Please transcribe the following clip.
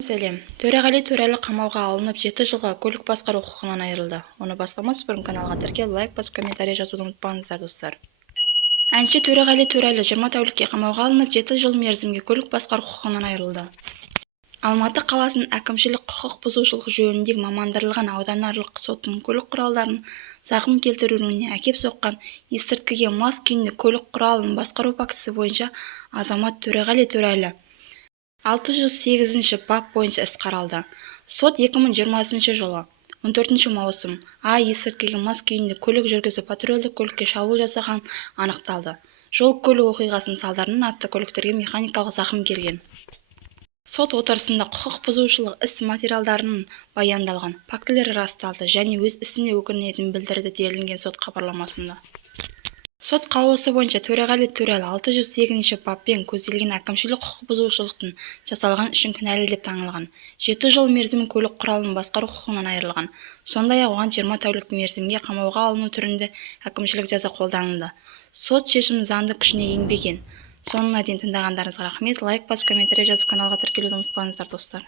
Сәлем. Төреғали Төрәлі қамауға алынып 7 жылға көлік басқару құқығынан айырылды. Оны бастамас бұрын каналға тіркеліп, лайк басып, комментарий жазуды ұмытпаңыздар, достар. Әнші Төреғали Төрәлі 20 тәулікке қамауға алынып 7 жыл мерзімге көлік басқару құқығынан айырылды. Алматы қаласының әкімшілік құқық бұзушылық жөніндегі мамандырылған ауданаралық соттың көлік құралдарын зақым келтіруіне әкеп соққан есірткіге мас күйінде көлік құралын басқару фактісі бойынша азамат Төреғали Төрәлі 608 бап бойынша іс қаралды. Сот 2020 жылы 14 маусым есірткіге мас күйінде көлік жүргізіп патрульдік көлікке шабуыл жасаған анықталды. Жол-көлік оқиғасының салдарынан автокөліктерге механикалық зақым келген. Сот отырысында құқық бұзушылық іс материалдарының баяндалған фактілері расталды және өз ісіне өкінетінін білдірді делінген сот хабарламасында. Сот қаулысы бойынша Төреғали Төрәлі 608 баппен көзделген әкімшілік құқық бұзушылықтың жасалған үшін кінәлі деп танылған. 7 жыл мерзім көлік құралын басқару құқығынан айырылған. Сондай-ақ оған 20 тәулік мерзімге қамауға алыну түрінде әкімшілік жаза қолданылды. Сот шешімі заңды күшіне енбеген. Соңына дейін тыңдағандарыңызға рахмет. Лайк басып, комментарий жазып, каналға тіркелуді ұмытпаңыздар, достар.